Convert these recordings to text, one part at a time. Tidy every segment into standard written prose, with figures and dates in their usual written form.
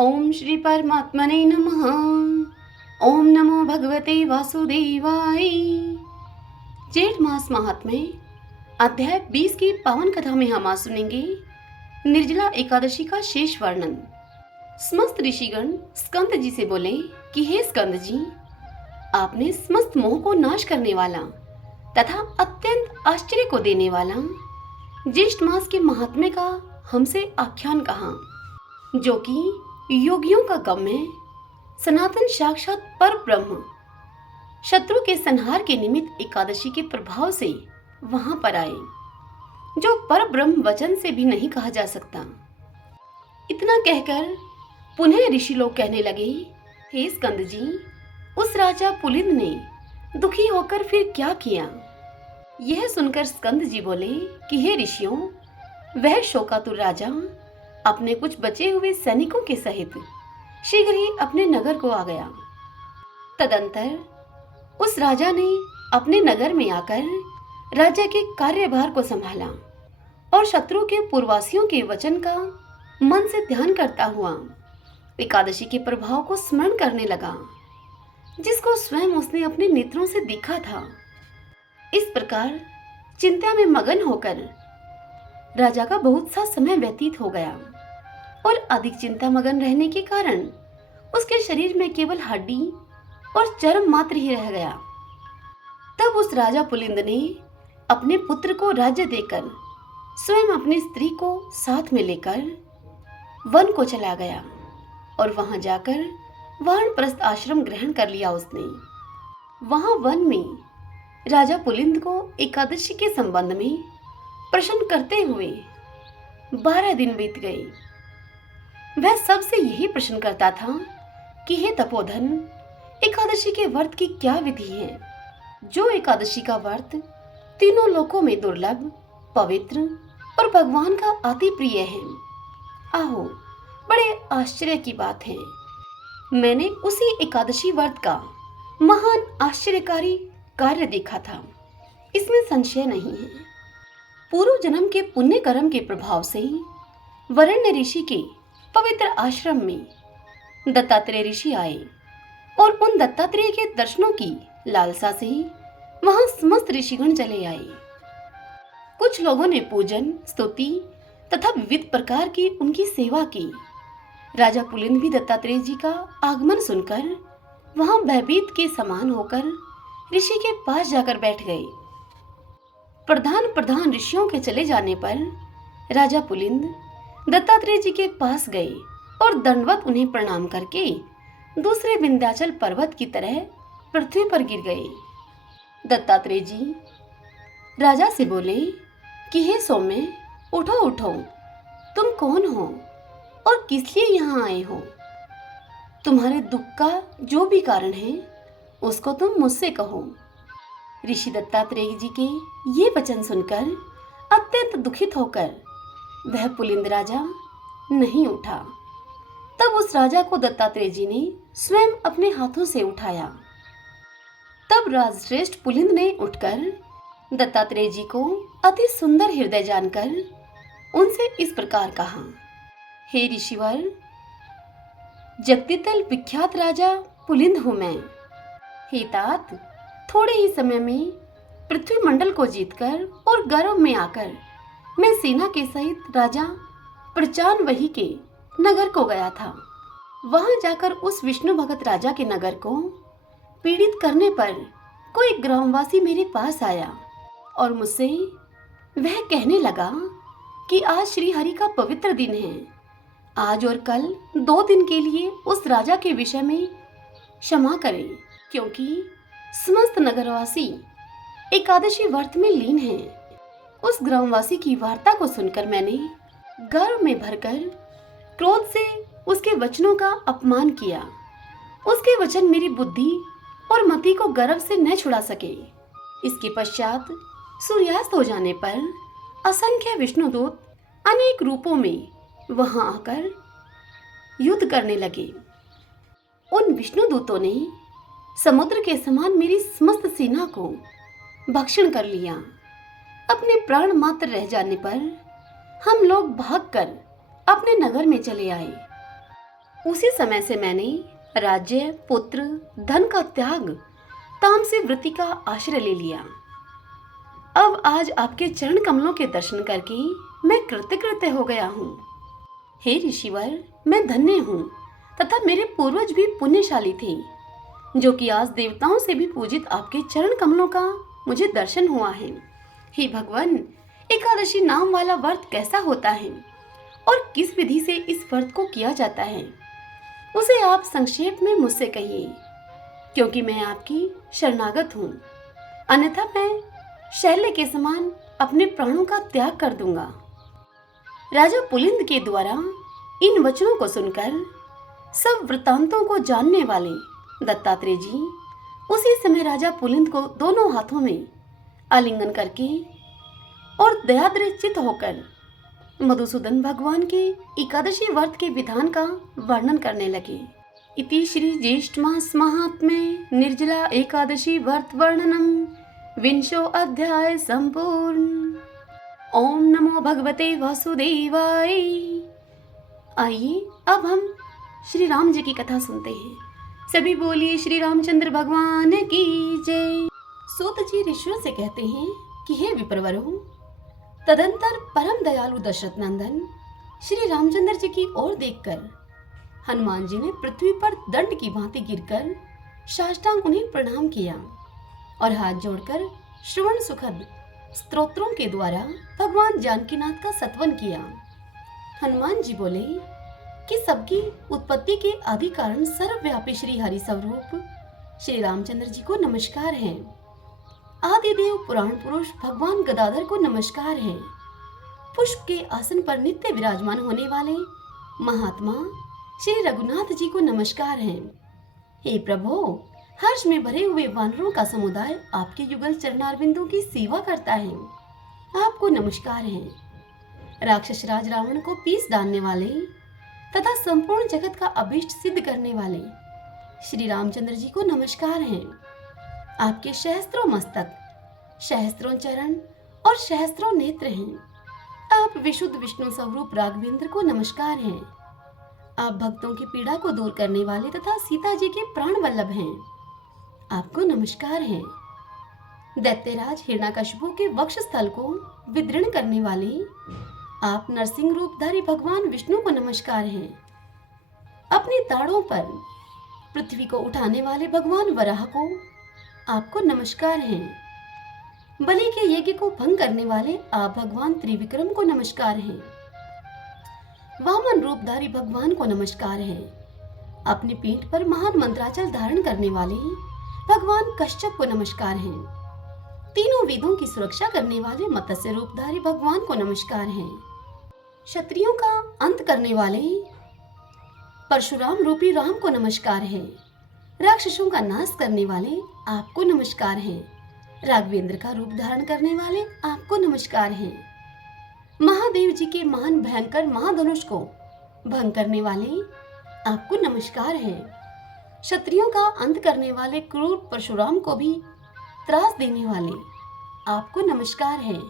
ओम श्री परमात्मने नमः। ओम नमो भगवते वासुदेवाय। जेठ मास महात्म्य अध्याय 20 की पावन कथा में हम आज सुनेंगे निर्जला एकादशी का शेष वर्णन। समस्त ऋषिगण स्कंद जी से बोले कि हे स्कंद जी, आपने समस्त मोह को नाश करने वाला तथा अत्यंत आश्चर्य को देने वाला ज्येष्ठ मास के महात्म्य का हमसे आख्यान कहा, जो कि योगियों का गम्य सनातन साक्षात पर ब्रह्म शत्रु के संहार के निमित्त एकादशी के प्रभाव से वहां पर आए, जो पर ब्रह्म वचन से भी नहीं कहा जा सकता। इतना कहकर पुनः ऋषि लोग कहने लगे, हे स्कंद जी, उस राजा पुलिंद ने दुखी होकर फिर क्या किया? यह सुनकर स्कंद जी बोले कि हे ऋषियों, वह शोकातुर राजा अपने कुछ बचे हुए सैनिकों के सहित शीघ्र ही अपने नगर को आ गया। तदंतर उस राजा ने अपने नगर में आकर राज्य के कार्यभार को संभाला और शत्रु के पूर्ववासियों के वचन का मन से ध्यान करता हुआ एकादशी के प्रभाव को स्मरण करने लगा, जिसको स्वयं उसने अपने नेत्रों से देखा था। इस प्रकार चिंता में मगन होकर राजा का बहुत सा समय व्यतीत हो गया और अधिक चिंता मगन रहने के कारण उसके शरीर में केवल हड्डी और चर्म मात्र ही रह गया। तब उस राजा पुलिंद ने अपने पुत्र को राज्य देकर स्वयं अपनी स्त्री को साथ में लेकर वन को चला गया और वहां जाकर वानप्रस्थ आश्रम ग्रहण कर लिया उसने। वहां वन में राजा पुलिंद को एकादशी के संबंध में प्रश्न करते हुए 12 दिन बीत गए। वह सबसे यही प्रश्न करता था कि हे तपोधन, एकादशी के व्रत की क्या विधि है? जो एकादशी का व्रत तीनों लोकों में दुर्लभ, पवित्र और भगवान का अति प्रिय है। आहो, बड़े आश्चर्य की बात है, मैंने उसी एकादशी व्रत का महान आश्चर्यकारी कार्य देखा था, इसमें संशय नहीं है। पूर्व जन्म के पुण्य कर्म के प्रभाव से वरेण्य ऋषि के पवित्र आश्रम में दत्तात्रेय ऋषि आए और उन दत्तात्रेय के दर्शनों की लालसा से वहां समस्त ऋषिगण चले आए। कुछ लोगों ने पूजन, स्तुति तथा विविध प्रकार की उनकी सेवा की। राजा पुलिंद भी दत्तात्रेय जी का आगमन सुनकर वहां भयभीत के समान होकर ऋषि के पास जाकर बैठ गए। प्रधान ऋषियों के चले जाने पर राजा पुलिंद दत्तात्रेय जी के पास गए और दंडवत उन्हें प्रणाम करके दूसरे विंध्याचल पर्वत की तरह पृथ्वी पर गिर गए। दत्तात्रेय जी राजा से बोले कि हे सौम्य, उठो उठो, तुम कौन हो और किस लिए यहाँ आए हो? तुम्हारे दुख का जो भी कारण है उसको तुम मुझसे कहो। ऋषि दत्तात्रेय जी के ये वचन सुनकर अत्यंत दुखित होकर वह पुलिंद राजा नहीं उठा। तब उस राजा को दत्तात्रेय जी ने स्वयं अपने हाथों से उठाया। तब राजश्रेष्ठ पुलिंद ने उठकर दत्तात्रेय जी को अति सुंदर हृदय जानकर उनसे इस प्रकार कहा, हे ऋषिवर, जगतीतल विख्यात राजा पुलिंद हूं मैं। हे तात, थोड़े ही समय में पृथ्वी मंडल को जीतकर और गर्व में आकर मैं सेना के सहित राजा प्रचानवही के नगर को गया था। वहां जाकर उस विष्णु भगत राजा के नगर को पीड़ित करने पर कोई ग्रामवासी मेरे पास आया और मुझसे वह कहने लगा कि आज श्री हरि का पवित्र दिन है। आज और कल 2 दिन के लिए उस राजा के विषय में क्षमा करें, क्योंकि समस्त नगरवासी एकादशी व्रत में लीन हैं। उस ग्रामवासी की वार्ता को सुनकर मैंने गर्व में भरकर क्रोध से उसके वचनों का अपमान किया। उसके वचन मेरी बुद्धि और मति को गर्व से न छुड़ा सके। इसके पश्चात सूर्यास्त हो जाने पर असंख्य विष्णुदूत अनेक रूपों में वहां आकर युद्ध करने लगे। उन विष्णुदूतों ने समुद्र के समान मेरी समस्त सेना को भक्षण कर लिया। अपने प्राण मात्र रह जाने पर हम लोग भागकर अपने नगर में चले आए। उसी समय से मैंने राज्य, पुत्र, धन का त्याग, तामसी वृत्ति का आश्रय ले लिया। अब आज आपके चरण कमलों के दर्शन करके मैं कृतकृत्य हो गया हूँ। हे ऋषिवर, मैं धन्य हूँ तथा मेरे पूर्वज भी पुण्यशाली थे, जो कि आज देवताओं से भी पूजित आपके चरण कमलों का मुझे दर्शन हुआ है। हे भगवान, एकादशी नाम वाला व्रत कैसा होता है और किस विधि से इस व्रत को किया जाता है, उसे आप संक्षेप में मुझसे कहिए, क्योंकि मैं आपकी शरणागत हूँ। अन्यथा मैं शैल्य के समान अपने प्राणों का त्याग कर दूंगा। राजा पुलिंद के द्वारा इन वचनों को सुनकर सब वृतांतों को जानने वाले दत्तात्रेय जी उसी समय राजा पुलिंद को दोनों हाथों में आलिंगन करके और दयाद्र चित्त होकर मधुसूदन भगवान के एकादशी व्रत के विधान का वर्णन करने लगे। इति श्री ज्येष्ठ मास महात्म्ये निर्जला एकादशी व्रत वर्णनम विंशो अध्याय संपूर्ण। ओम नमो भगवते वासुदेवाय। आइए अब हम श्री राम जी की कथा सुनते हैं। सभी बोलिए श्री रामचंद्र भगवान की जय। सूत जी ऋषियों से कहते हैं कि हे विप्रवरों, तदंतर परम दयालु दशरथ नंदन श्री रामचंद्र जी की ओर देखकर हनुमान जी ने पृथ्वी पर दंड की भांति गिरकर साष्टांग उन्हें प्रणाम किया और हाथ जोड़कर श्रवण सुखद स्तोत्रों के द्वारा भगवान जानकीनाथ का सत्वन किया। हनुमान जी बोले कि सबकी उत्पत्ति के आदि कारण सर्वव्यापी श्री हरि स्वरूप श्री रामचंद्र जी को नमस्कार है। आदिदेव पुराण पुरुष भगवान गदाधर को नमस्कार है। पुष्प के आसन पर नित्य विराजमान होने वाले महात्मा श्री रघुनाथ जी को नमस्कार है। हे प्रभु, हर्ष में भरे हुए वानरों का समुदाय आपके युगल चरणारविंदों की सेवा करता है, आपको नमस्कार है। राक्षस राज रावण को पीस डालने वाले तथा संपूर्ण जगत का अभीष्ट सिद्ध करने वाले श्री रामचंद्र जी को नमस्कार है। आपके सहस्त्रों मस्तक, सहस्त्रों चरण और सहस्त्रों नेत्र हैं। आप विशुद्ध विष्णु स्वरूप राघवेंद्र को नमस्कार हैं। आप भक्तों की पीड़ा को दूर करने वाले तथा सीता जी के प्राण वल्लभ हैं, आपको नमस्कार है। दैत्यराज हिरण्यकशिपु के वक्ष स्थल को विदीर्ण करने वाले आप नरसिंह रूपधारी भगवान विष्णु को नमस्कार है। अपनी दाढ़ों पर पृथ्वी को उठाने वाले भगवान वराह को आपको नमस्कार है। बलि के यज्ञ को भंग करने वाले आप भगवान त्रिविक्रम को नमस्कार है। वामन रूपधारी भगवान को नमस्कार है। अपनी पीठ पर महान मंत्राचल धारण करने वाले भगवान कश्यप को नमस्कार है। तीनों वेदों की सुरक्षा करने वाले मत्स्य रूपधारी भगवान को नमस्कार है। क्षत्रियों का अंत करने वाले परशुराम रूपी राम को नमस्कार है। राक्षसों का नाश करने वाले आपको नमस्कार है। राघवेंद्र का रूप धारण करने वाले आपको नमस्कार है। महादेव जी के महान भयंकर महाधनुष को भंग करने वाले आपको नमस्कार है। क्षत्रियों का अंत करने वाले क्रूर परशुराम को भी त्रास देने वाले आपको नमस्कार है।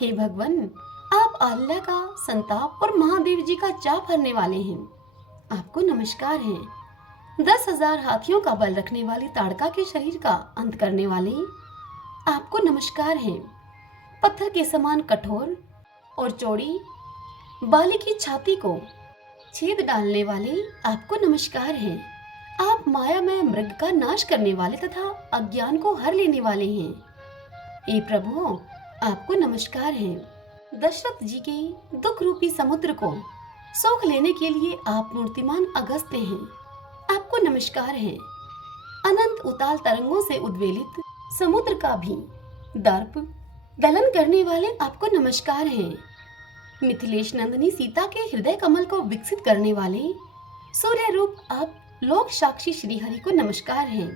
हे भगवान, आप अहल्या का संताप और महादेव जी का चाप हरने वाले हैं, आपको नमस्कार है। 10,000 हाथियों का बल रखने वाली ताड़का के शरीर का अंत करने वाले आपको नमस्कार है। पत्थर के समान कठोर और चौड़ी बाली की छाती को छेद डालने वाले आपको नमस्कार है। आप मायामय मृग का नाश करने वाले तथा अज्ञान को हर लेने वाले हैं। हे प्रभु, आपको नमस्कार है। दशरथ जी के दुख रूपी समुद्र को सोख लेने के लिए आप मूर्तिमान अगस्त्य हैं, आपको नमस्कार है। अनंत उताल तरंगों से उद्वेलित समुद्र का भी दर्प दलन करने वाले आपको नमस्कार है। मिथिलेश नंदिनी सीता के हृदय कमल को विकसित करने वाले सूर्य रूप आप लोक साक्षी श्री हरि को नमस्कार है।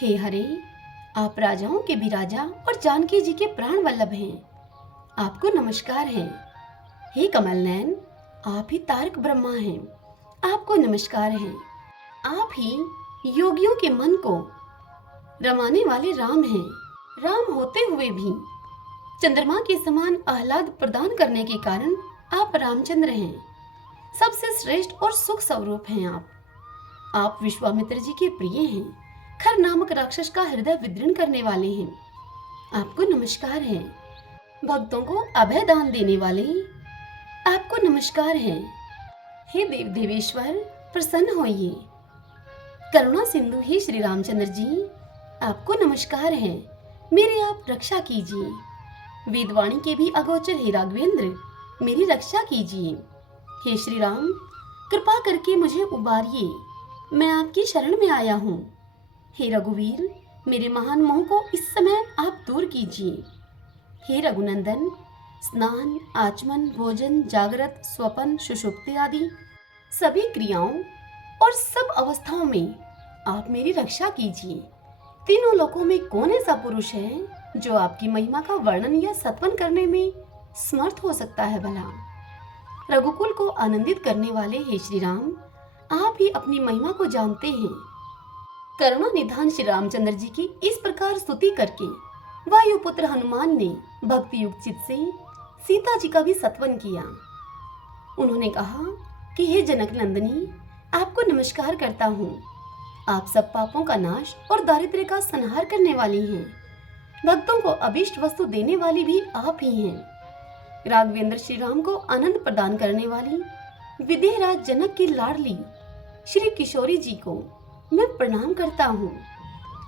हे हरे, आप राजाओं के भी राजा और जानकी जी के प्राण वल्लभ हैं, आपको नमस्कार है। हे कमल नयन, आप ही तारक ब्रह्मा हैं, आपको नमस्कार है। आप ही योगियों के मन को रमाने वाले राम हैं। राम होते हुए भी चंद्रमा के समान आह्लाद प्रदान करने के कारण आप रामचंद्र हैं। सबसे श्रेष्ठ और सुख स्वरूप हैं आप विश्वामित्र जी के प्रिय हैं। खर नामक राक्षस का हृदय विदीर्ण करने वाले हैं। आपको नमस्कार है। भक्तों को अभय दान देने वाले आपको नमस्कार है। हे देव देवेश्वर, प्रसन्न होइए। करुणा सिंधु हे श्री रामचंद्र जी, आपको नमस्कार है। मेरी आप रक्षा कीजिए। वेदवाणी के भी अगोचर हे राघवेंद्र, मेरी रक्षा कीजिए। हे श्री राम, कृपा करके मुझे उबारिए, मैं आपकी शरण में आया हूँ। हे रघुवीर, मेरे महान मोह को इस समय आप दूर कीजिए। हे रघुनंदन, स्नान, आचमन, भोजन, जागृत, स्वपन, सुषुप्ति आदि सभी क्रियाओं और सब अवस्थाओं में आप मेरी रक्षा कीजिए। तीनों लोकों में कौन ऐसा पुरुष है जो आपकी महिमा का वर्णन या सत्वन करने में समर्थ हो सकता है भला। रघुकुल को आनंदित करने वाले हे श्री राम, आप ही अपनी महिमा को जानते हैं। करुणा निधान श्री रामचंद्र जी की इस प्रकार स्तुति करके वायुपुत्र हनुमान ने भक्ति युक्त चित्त से सीता जी का भी सत्वन किया। उन्होंने कहा कि हे जनक नंदिनी, आपको नमस्कार करता हूँ। आप सब पापों का नाश और दारिद्र्य का संहार करने वाली हैं। भक्तों को अभीष्ट वस्तु देने वाली भी आप ही हैं। राघवेंद्र श्री राम को आनंद प्रदान करने वाली विदेहराज जनक की लाडली श्री किशोरी जी को मैं प्रणाम करता हूँ।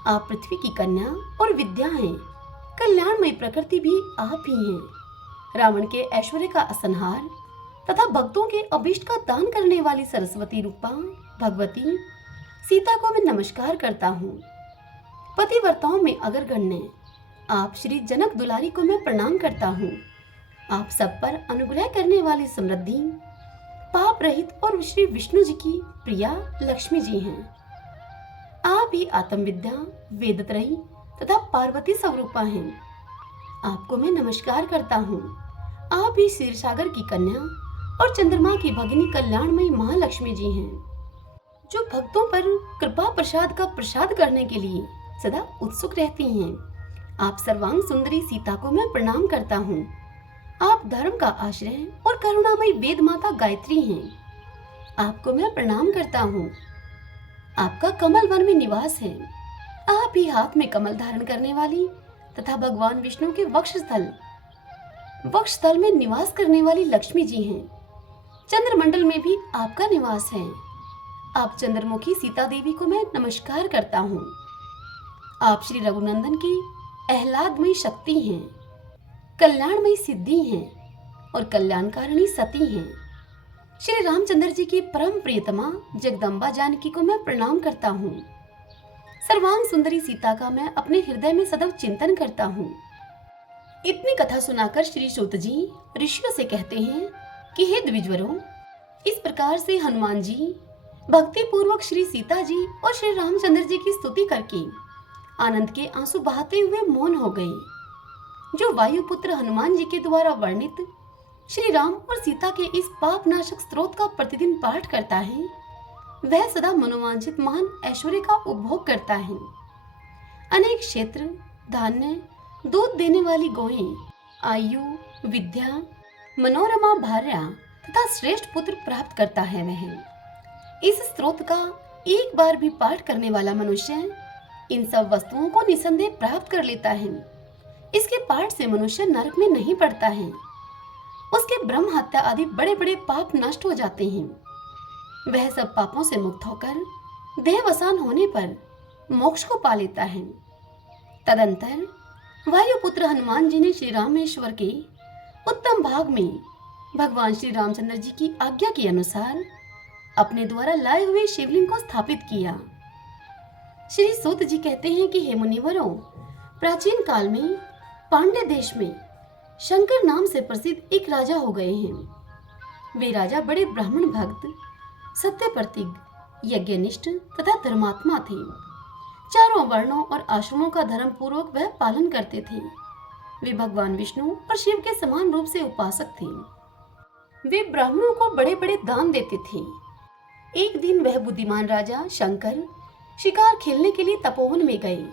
आप पृथ्वी की कन्या और विद्या हैं। कल्याणमयी प्रकृति भी आप ही हैं। रावण के ऐश्वर्य का असंहार तथा भक्तों के अभीष्ट का दान करने वाली सरस्वती रूपा भगवती सीता को मैं नमस्कार करता हूँ। पतिव्रताओं में अग्रगण्य आप श्री जनक दुलारी को मैं प्रणाम करता हूँ। आप सब पर अनुग्रह करने वाली समृद्धि, पाप रहित और श्री विष्णु जी की प्रिया लक्ष्मी जी हैं। आप ही आत्मविद्या, वेदत्रयी तथा पार्वती स्वरूपा हैं। आपको मैं नमस्कार करता हूँ। आप ही क्षीरसागर की कन्या और चंद्रमा की भगिनी कल्याणमयी महालक्ष्मी जी हैं, जो भक्तों पर कृपा प्रसाद का प्रसाद करने के लिए सदा उत्सुक रहती हैं। आप सर्वांग सुंदरी सीता को मैं प्रणाम करता हूँ। आप धर्म का आश्रय और करुणामयी वेद माता गायत्री हैं। आपको मैं प्रणाम करता हूँ। आपका कमल वन में निवास है। आप ही हाथ में कमल धारण करने वाली तथा भगवान विष्णु के वक्षस्थल में निवास करने वाली लक्ष्मी जी हैं। चंद्रमंडल में भी आपका निवास है। आप चंद्रमुखी सीता देवी को मैं नमस्कार करता हूँ। आप श्री रघुनंदन की आह्लादमयी शक्ति हैं, कल्याणमयी सिद्धि हैं और कल्याणकारिणी सती हैं। श्री रामचंद्र जी की परम प्रियतमा जगदम्बा जानकी को मैं प्रणाम करता हूँ। सर्वांग सुंदरी सीता का मैं अपने हृदय में सदैव चिंतन करता हूँ। इतनी कथा सुनाकर श्री सूत जी ऋषियों से कहते हैं कि हे द्विजवरों, इस प्रकार से हनुमान जी भक्ति पूर्वक श्री सीता जी और श्री रामचंद्र जी की स्तुति करके आनंद के आंसू बहाते हुए मौन हो गए। जो वायुपुत्र हनुमान जी के द्वारा वर्णित श्री राम और सीता के इस पाप नाशक स्त्रोत का प्रतिदिन पाठ करता है, वह सदा मनोवांछित महान ऐश्वर्य का उपभोग करता है। अनेक क्षेत्र, धान्य, दूध देने वाली गौएं, आयु, विद्या, मनोरमा भार्या तथा श्रेष्ठ पुत्र प्राप्त करता है। वह इस स्त्रोत का एक बार भी पाठ करने वाला मनुष्य इन सब वस्तुओं को निसंदेह प्राप्त कर लेता है। इसके पाठ से मनुष्य नरक में नहीं पड़ता है। उसके ब्रह्म हत्या आदि बड़े बड़े पाप नष्ट हो जाते हैं। वह सब पापों से मुक्त होकर देहवसान होने पर मोक्ष को पा लेता है। तदंतर वायुपुत्र हनुमान जी ने श्री रामेश्वर के उत्तम भाग में भगवान श्री रामचंद्र जी की आज्ञा के अनुसार अपने द्वारा लाए हुए शिवलिंग को स्थापित किया। श्री सूत जी कहते हैं कि हे मुनिवरों, प्राचीन काल में पांड्य देश में शंकर नाम से प्रसिद्ध एक राजा हो गए हैं। वे राजा बड़े ब्राह्मण भक्त, सत्य प्रतिज्ञ, यज्ञनिष्ठ तथा धर्मात्मा थे। चारों वर्णों और आश्रमों का धर्म पूर्वक वह पालन करते थे। वे भगवान विष्णु और शिव के समान रूप से उपासक थे। वे ब्राह्मणों को बड़े बड़े दान देते थे। एक दिन वह बुद्धिमान राजा शंकर शिकार खेलने के लिए तपोवन में गए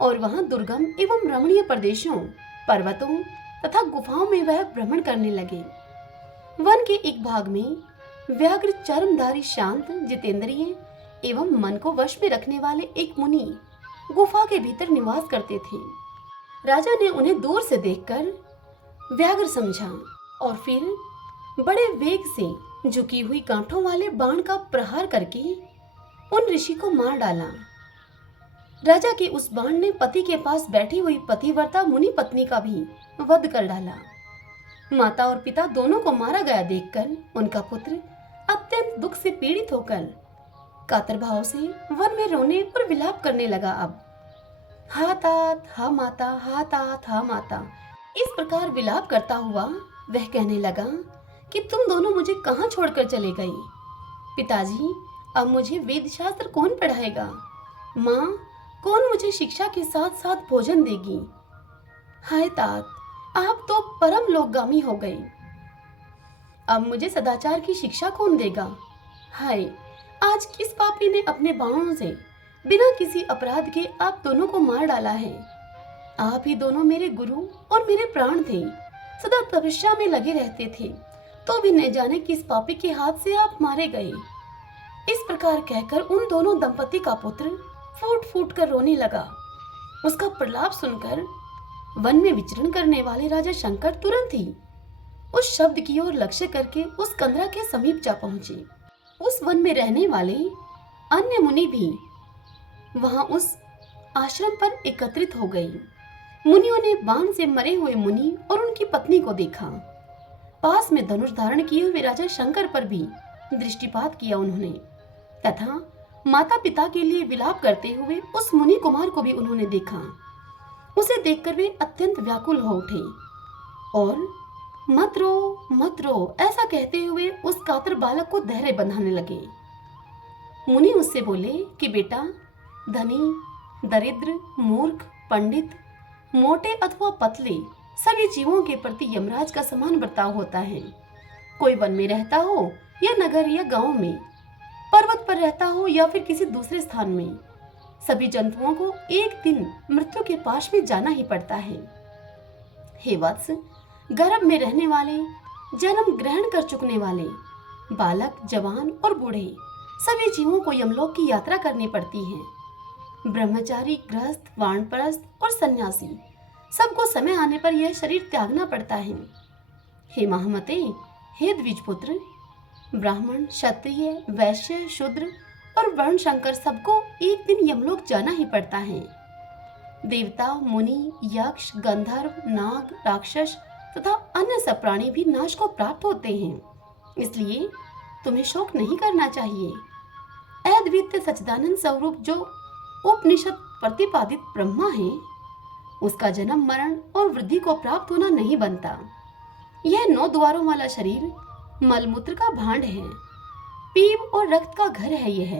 और वहां दुर्गम एवं रमणीय प्रदेशों, पर्वतों तथा गुफाओं में वह भ्रमण करने लगे। वन के एक भाग में व्याघ्र चर्मधारी शांत जितेंद्रिय एवं मन को वश में रखने वाले एक मुनि गुफा के भीतर निवास करते थे। राजा ने उन्हें दूर से देखकर व्याघ्र समझा और फिर बड़े वेग से झुकी हुई गांठों वाले बाण का प्रहार करके उन ऋषि को मार डाला। राजा के उस बाण ने पति के पास बैठी हुई पतिव्रता मुनि पत्नी का भी वध कर डाला। माता और पिता दोनों को मारा गया देखकर उनका पुत्र अत्यंत दुख से पीड़ित होकर कातर भाव से वन में रोने और विलाप करने लगा। अब हा तात हा माता, हा तात हा माता, इस प्रकार विलाप करता हुआ वह कहने लगा कि तुम दोनों मुझे कहाँ छोड़कर चले गए। पिताजी, अब मुझे वेद शास्त्र कौन पढ़ाएगा? माँ, कौन मुझे शिक्षा के साथ साथ भोजन देगी? हाय तात, आप तो परम लोकगामी हो गए। अब मुझे सदाचार की शिक्षा कौन देगा? हाय, आज किस पापी ने अपने बाणों से बिना किसी अपराध के आप दोनों को मार डाला है? आप ही दोनों मेरे गुरु और मेरे प्राण थे, सदा तपस्या में लगे रहते थे, तो भी न जाने किस पापी के हाथ से आप मारे गए। इस प्रकार कहकर उन दोनों दंपति का पुत्र फूट फूट कर रोने लगा। उसका प्रलाप सुनकर वन में विचरण करने वाले राजा शंकर तुरंत ही उस शब्द की ओर लक्ष्य करके उस कंदरा के समीप जा पहुंचे। उस वन में रहने वाले अन्य मुनि भी वहां उस आश्रम पर एकत्रित हो गए। मुनियों ने बाण से मरे हुए मुनि और उनकी पत्नी को देखा। पास में धनुष धारण किए हुए राजा शंकर पर भी दृष्टिपात किया उन्होंने, तथा माता पिता के लिए विलाप करते हुए उस मुनि कुमार को भी उन्होंने देखा। उसे देखकर वे अत्यंत व्याकुल हो उठे और मत रो ऐसा कहते हुए उस कातर बालक को धैर्य बंधाने लगे। मुनि उससे बोले कि बेटा, धनी, दरिद्र, मूर्ख, पंडित, मोटे अथवा पतले, सभी जीवों के प्रति यमराज का समान बर्ताव होता है। कोई वन में रहता हो या नगर या गांव में, पर्वत पर रहता हो या फिर किसी दूसरे स्थान में, सभी जंतुओं को एक दिन मृत्यु के पाश में जाना ही पड़ता है। हे वत्स, गर्भ में रहने वाले, जन्म ग्रहण कर चुकने वाले, बालक, जवान और बूढ़े, सभी जीवों को यमलोक की यात्रा करनी पड़ती है। ब्रह्मचारी, गृहस्थ, वानप्रस्थ और सन्यासी, सबको समय आने पर यह शरीर त्यागना पड़ता है। हे महामते, हे द्विजपुत्र, ब्राह्मण, क्षत्रिय, वैश्य, शूद्र और वर्ण शंकर सबको एक दिन यमलोक जाना ही पड़ता है। देवता, मुनि, यक्ष, गंधर्व, नाग, राक्षस तथा अन्य सब प्राणी भी नाश को प्राप्त होते हैं, इसलिए तुम्हें शोक नहीं करना चाहिए। अद्वितीय सच्चिदानंद स्वरूप जो उपनिषद प्रतिपादित ब्रह्मा है, उसका जन्म, मरण और वृद्धि को प्राप्त होना नहीं बनता। यह 9 द्वारों वाला शरीर मलमूत्र का भांड है, पीप और रक्त का घर है। यह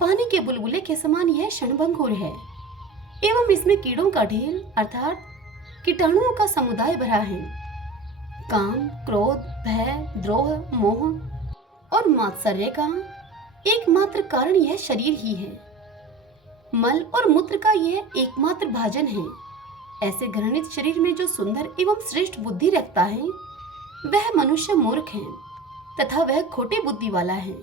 पानी के बुलबुले के समान यह क्षणभंगुर है एवं इसमें कीड़ों का ढेर अर्थात कीटाणुओं का समुदाय भरा है। काम, क्रोध, भय, द्रोह, मोह और मात्सर्य का एकमात्र कारण यह शरीर ही है। मल और मूत्र का यह एकमात्र भाजन है। ऐसे घृणित शरीर में जो सुंदर एवं श्रेष्ठ बुद्धि रखता है, वह मनुष्य मूर्ख है तथा वह खोटी बुद्धि वाला है।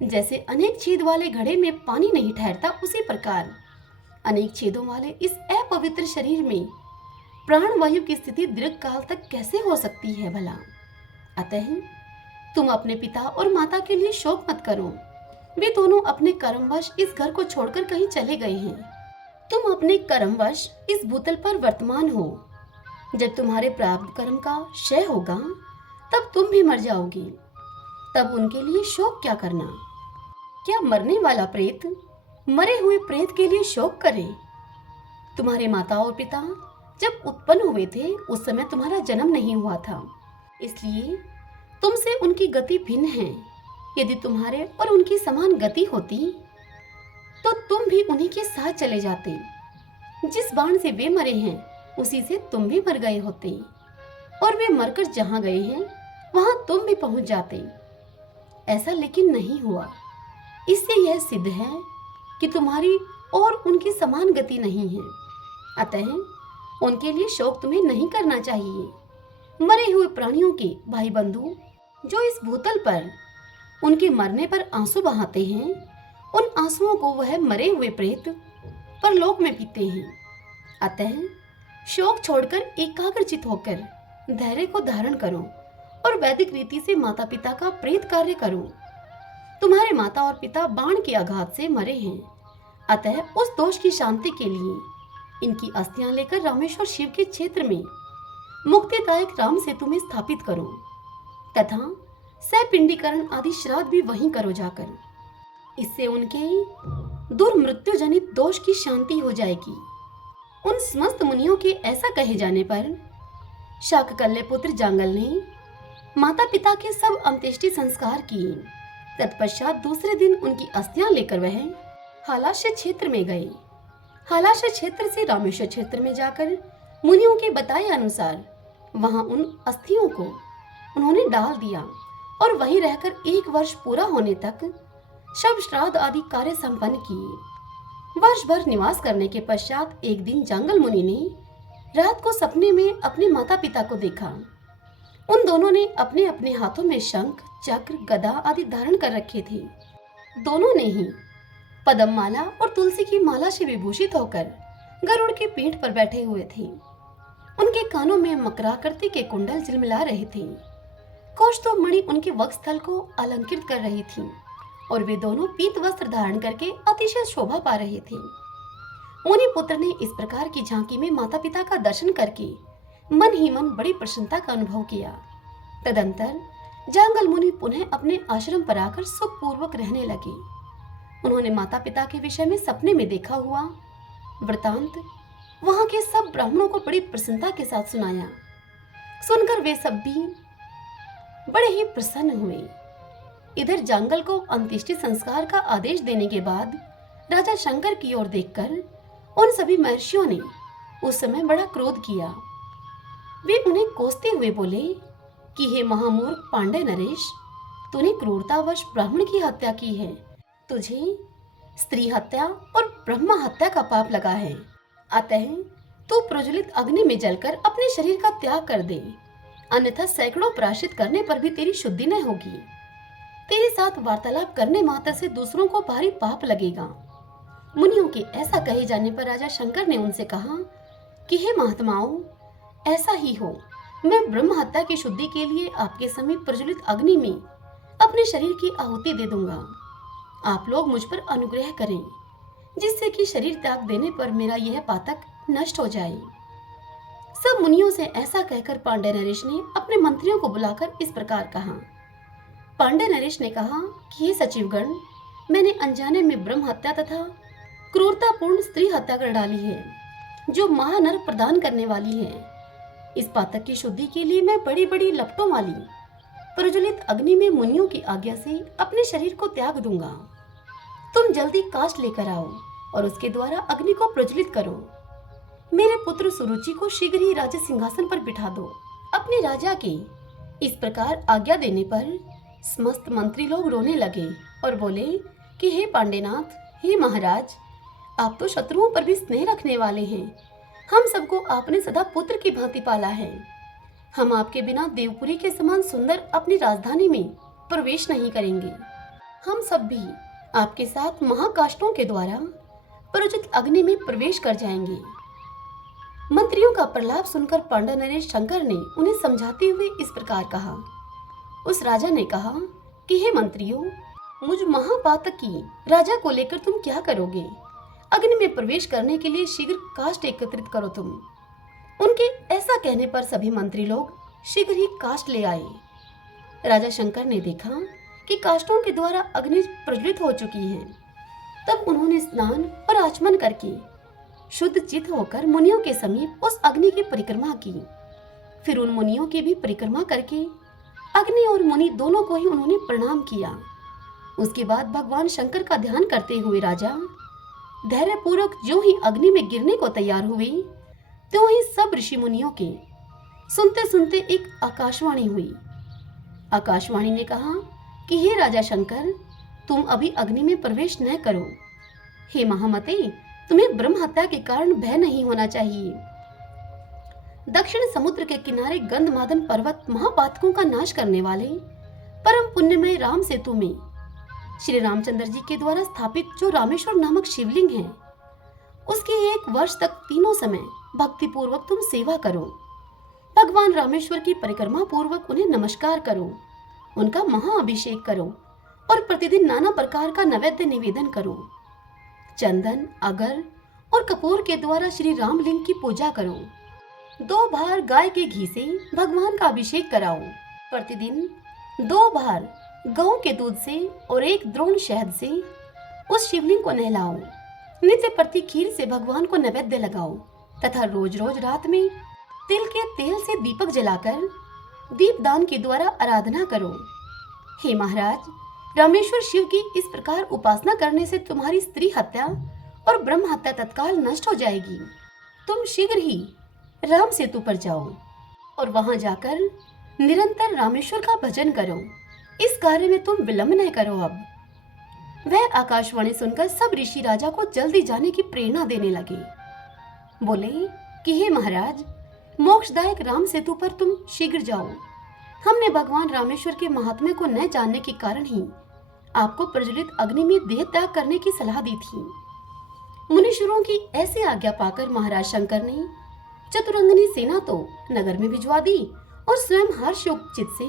जैसे अनेक छेद वाले घड़े में पानी नहीं ठहरता, उसी प्रकार अनेक छेदों वाले इस अपवित्र शरीर में प्राण वायु की स्थिति दीर्घ काल तक कैसे हो सकती है भला? अतः तुम अपने पिता और माता के लिए शोक मत करो। वे दोनों अपने कर्मवश इस घर को छोड़कर कहीं चले गए हैं। तुम अपने कर्मवश इस भूतल पर वर्तमान हो। जब तुम्हारे प्रारब्ध कर्म का क्षय होगा, तब तुम भी मर जाओगी। तब उनके लिए शोक क्या करना? क्या मरने वाला प्रेत मरे हुए प्रेत के लिए शोक करे? तुम्हारे माता और पिता जब उत्पन्न हुए थे, उस समय तुम्हारा जन्म नहीं हुआ था, इसलिए तुमसे उनकी गति भिन्न है। यदि तुम्हारे और उनकी समान गति होती, तो तुम भी उन्हीं के साथ चले जाते। जिस बाण से वे मरे हैं, उसी से तुम भी मर गए होते, और वे मरकर जहां गए हैं, वहां तुम भी पहुंच जाते। ऐसा लेकिन नहीं हुआ। इससे यह सिद्ध है कि तुम्हारी और उनकी समान गति नहीं है। अतः उनके लिए शोक तुम्हें नहीं करना चाहिए। मरे हुए प्राणियों के भाई बंधु जो इस भूतल पर उनके मरने पर आंसू बहाते हैं, उन आंसुओं को वह मरे हुए प्रेत परलोक में पीते हैं। अतः शोक छोड़कर एकाग्रचित होकर धैर्य को धारण करो और वैदिक रीति से माता पिता का प्रेत कार्य करो। तुम्हारे माता और पिता बाण के आघात से मरे हैं, अतः उस दोष की शांति के लिए इनकी अस्थियां लेकर रामेश्वर शिव के क्षेत्र में मुक्तिदायक राम सेतु में स्थापित करो तथा सपिंडीकरण आदि श्राद्ध भी वहीं करो जाकर। इससे उनके दुर्मृत्यु जनित दोष की शांति हो जाएगी। उन समस्त मुनियों के ऐसा कहे जाने पर शाककल्य पुत्र जांगल ने माता पिता के सब अंत्येष्टि संस्कार किए। तत्पश्चात दूसरे दिन उनकी अस्थियां लेकर वह हालाश्य क्षेत्र में गए। हालाश्य क्षेत्र से रामेश्वर क्षेत्र में जाकर मुनियों के बताए अनुसार वहां उन अस्थियों को उन्होंने डाल दिया और वहीं रहकर 1 वर्ष पूरा होने तक शव श्राद्ध आदि कार्य संपन्न किए। वर्ष भर निवास करने के पश्चात एक दिन जांगल मुनि ने रात को सपने में अपने माता पिता को देखा। उन दोनों ने अपने अपने हाथों में शंख, चक्र, गदा आदि धारण कर रखे थे। दोनों ने ही पद्म माला और तुलसी की माला से विभूषित होकर गरुड़ की पीठ पर बैठे हुए थे। उनके कानों में मकराकृति के कुंडल झिलमिला रहे थे। कौस्तुभ मणि उनके वक्षस्थल को अलंकृत कर रही थी और वे दोनों पीत वस्त्र धारण करके अतिशय शोभा पा रहे थे। मुनि पुत्र ने इस प्रकार की झांकी में माता पिता का दर्शन करके मन ही मन बड़ी प्रसन्नता का अनुभव किया। तदंतर जांगल मुनि पुनः अपने आश्रम पर आकर सुख पूर्वक रहने लगे। उन्होंने माता पिता के विषय में सपने में देखा हुआ वृतांत वहां के सब ब्राह्मणों को बड़ी प्रसन्नता के साथ सुनाया। सुनकर वे सब भी बड़े ही प्रसन्न हुए। इधर जांगल को अंत्येष्टि संस्कार का आदेश देने के बाद राजा शंकर की ओर देखकर उन सभी महर्षियों ने उस समय बड़ा क्रोध किया। वे उन्हें कोसते हुए बोले कि हे महामूर्ख पांडे नरेश, तूने क्रूरतावश ब्राह्मण की हत्या की है। तुझे स्त्री हत्या और ब्रह्मा हत्या का पाप लगा है। अतः तू प्रज्वलित अग्नि में जलकर अपने शरीर का त्याग कर दे, अन्यथा सैकड़ों प्रायश्चित करने पर भी तेरी शुद्धि न होगी। तेरे साथ वार्तालाप करने मात्र से दूसरों को भारी पाप लगेगा। मुनियों के ऐसा कहे जाने पर राजा शंकर ने उनसे कहा कि हे महात्माओं, ऐसा ही हो। मैं ब्रह्म हत्या की शुद्धि के लिए आपके समीप प्रज्वलित अग्नि में अपने शरीर की आहुति दे दूंगा। आप लोग मुझ पर अनुग्रह करें, जिससे कि शरीर त्याग देने पर मेरा यह पातक नष्ट हो जाए। सब मुनियों से ऐसा कहकर पांडे नरेश ने अपने मंत्रियों को बुलाकर इस प्रकार कहा। पांडे नरेश ने कहा कि हे सचिवगण, मैंने अनजाने में ब्रह्म हत्या तथा क्रूरतापूर्ण स्त्री हत्या कर डाली है, जो महानरक प्रदान करने वाली है। इस पातक की शुद्धि के लिए मैं बड़ी बड़ी लपटों वाली प्रज्वलित अग्नि में मुनियों की आज्ञा से अपने शरीर को त्याग दूंगा। तुम जल्दी काष्ठ लेकर आओ और उसके द्वारा अग्नि को प्रज्वलित करो। मेरे पुत्र सुरुचि को शीघ्र ही राज सिंहासन पर बिठा दो। अपने राजा के इस प्रकार आज्ञा देने पर समस्त मंत्री लोग रोने लगे और बोले कि हे पांडेनाथ, हे महाराज, आप तो शत्रुओं पर भी स्नेह रखने वाले हैं। हम सबको आपने सदा पुत्र की भांति पाला है। हम आपके बिना देवपुरी के समान सुंदर अपनी राजधानी में प्रवेश नहीं करेंगे। हम सब भी आपके साथ महाकाष्ठों के द्वारा प्रज्वलित अग्नि में प्रवेश कर जाएंगे। मंत्रियों का प्रलाप सुनकर पांडे नरेश शंकर ने उन्हें समझाते हुए इस प्रकार कहा। उस राजा ने कहा कि हे मंत्रियों, मुझ महापातक की राजा को लेकर तुम क्या करोगे? अग्नि में प्रवेश करने के लिए शीघ्र काष्ठ एकत्रित करो तुम। उनके ऐसा कहने पर सभी मंत्री लोग शीघ्र ही काष्ठ ले आए। राजा शंकर ने देखा कि काष्ठों के द्वारा अग्नि प्रज्वलित हो चुकी है। तब उन्होंने स्नान और आचमन करके शुद्ध चित्त होकर मुनियों के समीप उस अग्नि की परिक्रमा की। फिर उन मुनियों की भी परिक्रमा करके अग्नि और मुनि दोनों को ही उन्होंने प्रणाम किया। उसके बाद भगवान शंकर का ध्यान करते हुए राजा धैर्य पूर्वक जो ही अग्नि में गिरने को तैयार हुए, त्यों ही सब ऋषि मुनियों के सुनते सुनते एक आकाशवाणी हुई। आकाशवाणी ने कहा कि हे राजा शंकर, तुम अभी अग्नि में प्रवेश न करो। हे महामते, तुम्हें ब्रह्म हत्या के कारण भय नहीं होना चाहिए। दक्षिण समुद्र के किनारे गंधमादन पर्वत महापातकों का नाश करने वाले परम पुण्यमय राम सेतु में श्री रामचंद्र जी के द्वारा स्थापित जो रामेश्वर नामक शिवलिंग है, उसकी 1 वर्ष तक तीनों समय भक्ति पूर्वक तुम सेवा करो। भगवान रामेश्वर की परिक्रमा पूर्वक उन्हें नमस्कार करो, उनका महाअभिषेक करो और प्रतिदिन नाना प्रकार का नैवेद्य निवेदन करो। चंदन, अगर और कपूर के द्वारा श्री रामलिंग की पूजा करो। 2 बार गाय के घी से भगवान का अभिषेक कराओ। प्रतिदिन 2 बार गौ के दूध से और 1 द्रोण शहद से उस शिवलिंग को नहलाओ। नित्य प्रति खीर से भगवान को नैवेद्य लगाओ तथा रोज रोज रात में तिल के तेल से दीपक जलाकर दीपदान के द्वारा आराधना करो। हे महाराज, रामेश्वर शिव की इस प्रकार उपासना करने से तुम्हारी स्त्री हत्या और ब्रह्म हत्या तत्काल नष्ट हो जाएगी। तुम शीघ्र ही राम सेतु पर जाओ और वहां जाकर निरंतर रामेश्वर का भजन करो। इस कार्य में तुम विलंब न करो। अब वह आकाशवाणी सुनकर सब ऋषि राजा को जल्दी जाने की प्रेरणा देने लगे। बोले कि हे महाराज, मोक्षदायक राम सेतु पर तुम शीघ्र जाओ। हमने भगवान रामेश्वर के महात्म्य को न जानने के कारण ही आपको प्रज्वलित अग्नि में देह त्याग करने की सलाह दी थी। मुनीश्वरों की ऐसी आज्ञा पाकर महाराज शंकर ने चतुरंगनी सेना तो नगर में भिजवा दी और स्वयं हर्षोचित से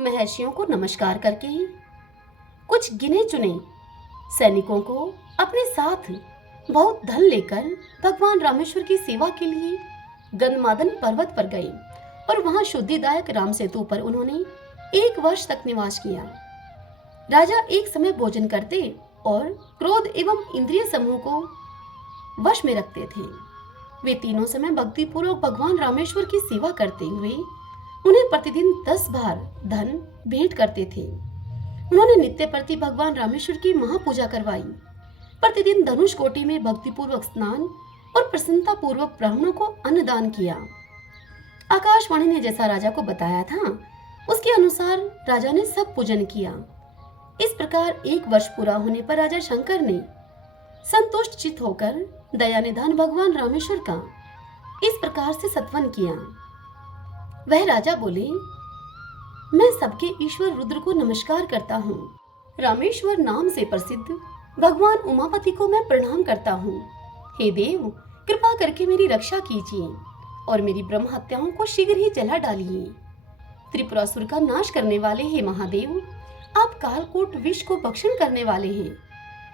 महर्षियों को नमस्कार करके कुछ गिने चुने सैनिकों को अपने साथ बहुत धन लेकर भगवान रामेश्वर की सेवा के लिए गंधमादन पर्वत पर गए और वहां शुद्धिदायक राम सेतु पर उन्होंने 1 वर्ष तक निवास किया। राजा एक समय भोजन करते और क्रोध एवं इंद्रिय समूह को वश में रखते थे। वे तीनों समय भक्ति पूर्वक भगवान रामेश्वर की सेवा करते हुए उन्हें प्रतिदिन 10 बार धन भेंट करते थे। उन्होंने नित्य प्रति भगवान रामेश्वर की महापूजा करवाई। प्रतिदिन धनुष कोटि में भक्ति पूर्वक स्नान और प्रसन्नता पूर्वक ब्राह्मणों को अन्नदान किया। आकाशवाणी ने जैसा राजा को बताया था उसके अनुसार राजा ने सब पूजन किया। इस प्रकार 1 वर्ष पूरा होने पर राजा शंकर ने संतुष्ट चित्त होकर दया निधान भगवान रामेश्वर का इस प्रकार से सत्वन किया। वह राजा बोले, मैं सबके ईश्वर रुद्र को नमस्कार करता हूँ। रामेश्वर नाम से प्रसिद्ध भगवान उमापति को मैं प्रणाम करता हूँ। हे देव, कृपा करके मेरी रक्षा कीजिए और मेरी ब्रह्म हत्याओं को शीघ्र ही जला डालिए। त्रिपुरासुर का नाश करने वाले हे महादेव, आप कालकूट विष को भक्षण करने वाले हैं।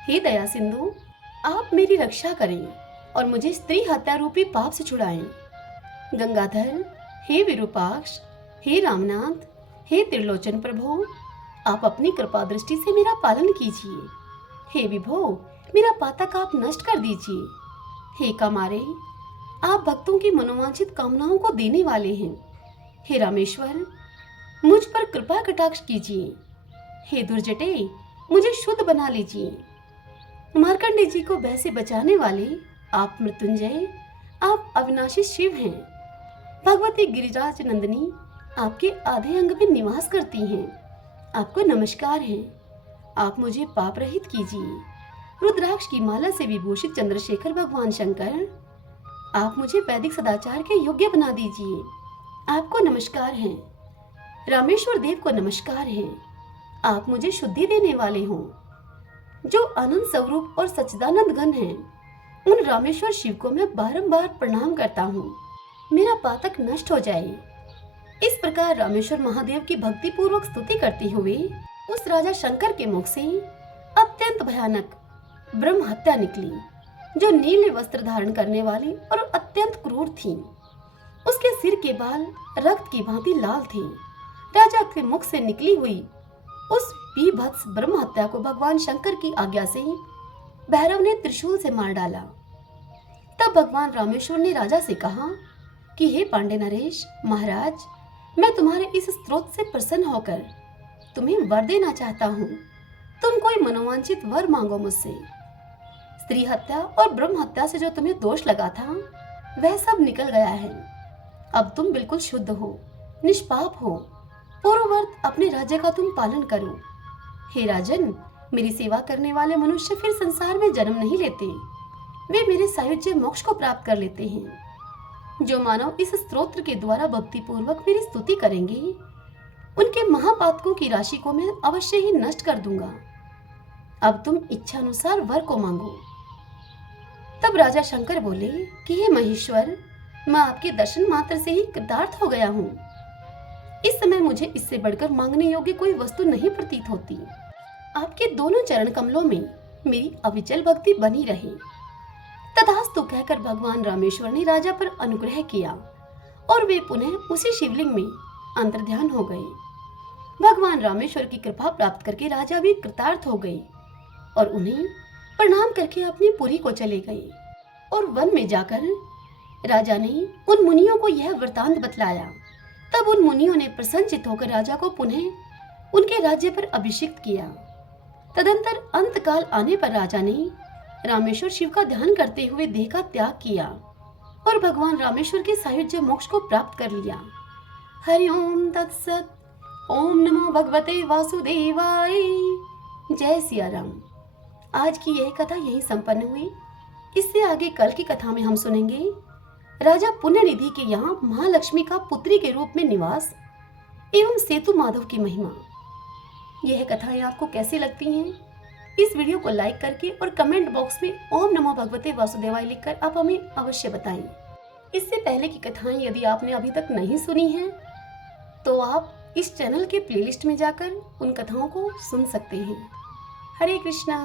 हे दया सिंधु, आप मेरी रक्षा करें और मुझे स्त्री हत्या रूपी पाप से छुड़ाएं। गंगाधर, हे विरूपाक्ष, हे रामनाथ, हे त्रिलोचन प्रभु, आप अपनी कृपा दृष्टि से मेरा पालन कीजिए। हे विभो, मेरा पातक आप नष्ट कर दीजिए। हे कमारे, आप भक्तों की मनोवांछित कामनाओं को देने वाले हैं। हे रामेश्वर, मुझ पर कृपा कटाक्ष कीजिए। हे दुर्जटे, मुझे शुद्ध बना लीजिए। मार्कंडे जी को भय से बचाने वाले आप मृत्युंजय, आप अविनाशी शिव हैं। भगवती गिरिराज नंदिनी आपके आधे अंग में निवास करती हैं। आपको नमस्कार है। आप मुझे पाप रहित कीजिए। रुद्राक्ष की माला से विभूषित चंद्रशेखर भगवान शंकर, आप मुझे वैदिक सदाचार के योग्य बना दीजिए। आपको नमस्कार है। रामेश्वर देव को नमस्कार है। आप मुझे शुद्धि देने वाले हो। जो अनंत स्वरूप और सच्चिदानंद घन हैं, उन रामेश्वर शिव को मैं बारंबार प्रणाम करता हूँ। मेरा पातक नष्ट हो जाए। इस प्रकार रामेश्वर महादेव की भक्ति पूर्वक स्तुति करते हुए उस राजा शंकर के मुख से अत्यंत भयानक ब्रह्म हत्या निकली, जो नीले वस्त्र धारण करने वाली और अत्यंत क्रूर थी। उसके सिर के बाल रक्त की भांति लाल थे। राजा के मुख से निकली हुई उस बीभत्स ब्रह्म हत्या को भगवान शंकर की आज्ञा से भैरव ने त्रिशूल से मार डाला। तब भगवान रामेश्वर ने राजा से कहा कि हे पांडे नरेश महाराज, मैं तुम्हारे इस स्तोत्र से प्रसन्न होकर तुम्हें वर देना चाहता हूँ। तुम कोई मनोवांछित वर मांगो मुझसे। स्त्री हत्या और ब्रह्म हत्या से जो तुम्हें दोष लगा था वह सब निकल गया है। अब तुम बिल्कुल शुद्ध हो, निष्पाप हो। पूर्ववत अपने राज्य का तुम पालन करो। हे राजन, मेरी सेवा करने वाले मनुष्य फिर संसार में जन्म नहीं लेते। वे मेरे सायुज्य मोक्ष को प्राप्त कर लेते हैं। जो मानव इस स्तोत्र के द्वारा भक्ति पूर्वक मेरी स्तुति करेंगे उनके महापातकों की राशि को मैं अवश्य ही नष्ट कर दूंगा। अब तुम इच्छा अनुसार वर को मांगो। तब राजा शंकर बोले कि हे महेश्वर, मैं आपके दर्शन मात्र से ही कृतार्थ हो गया हूँ। इस समय मुझे इससे बढ़कर मांगने योग्य कोई वस्तु नहीं प्रतीत होती। आपके दोनों चरण कमलों में मेरी अविचल भक्ति बनी रहे। तथास्तु कहकर भगवान रामेश्वर ने राजा पर अनुग्रह किया और वे पुनः उसी शिवलिंग में अंतर्ध्यान हो गए। भगवान रामेश्वर की कृपा प्राप्त करके राजा भी कृतार्थ हो गए और उन्हें प्रणाम करके अपनी पुरी को चले गए। और वन में जाकर राजा ने उन मुनियों को यह वृतांत बतलाया। तब उन मुनियों ने प्रसन्नचित होकर राजा को पुनः उनके राज्य पर अभिषिक्त किया। तदंतर अंतकाल आने पर राजा ने रामेश्वर शिव का ध्यान करते हुए देह का त्याग किया और भगवान रामेश्वर के सायुज्य मोक्ष को प्राप्त कर लिया। हरि ओम तत्सत। ओम नमो भगवते वासुदेवाय। जय सिया राम। आज की यह कथा यहीं संपन्न हुई। इससे आगे कल की कथा में हम सुनेंगे राजा पुण्यनिधि के यहाँ महालक्ष्मी का पुत्री के रूप में निवास एवं सेतु माधव की महिमा। यह कथाएं आपको कैसी लगती हैं? इस वीडियो को लाइक करके और कमेंट बॉक्स में ओम नमो भगवते वासुदेवाय लिखकर आप हमें अवश्य बताएं। इससे पहले की कथाएं यदि आपने अभी तक नहीं सुनी हैं तो आप इस चैनल के प्लेलिस्ट में जाकर उन कथाओं को सुन सकते हैं। हरे कृष्णा।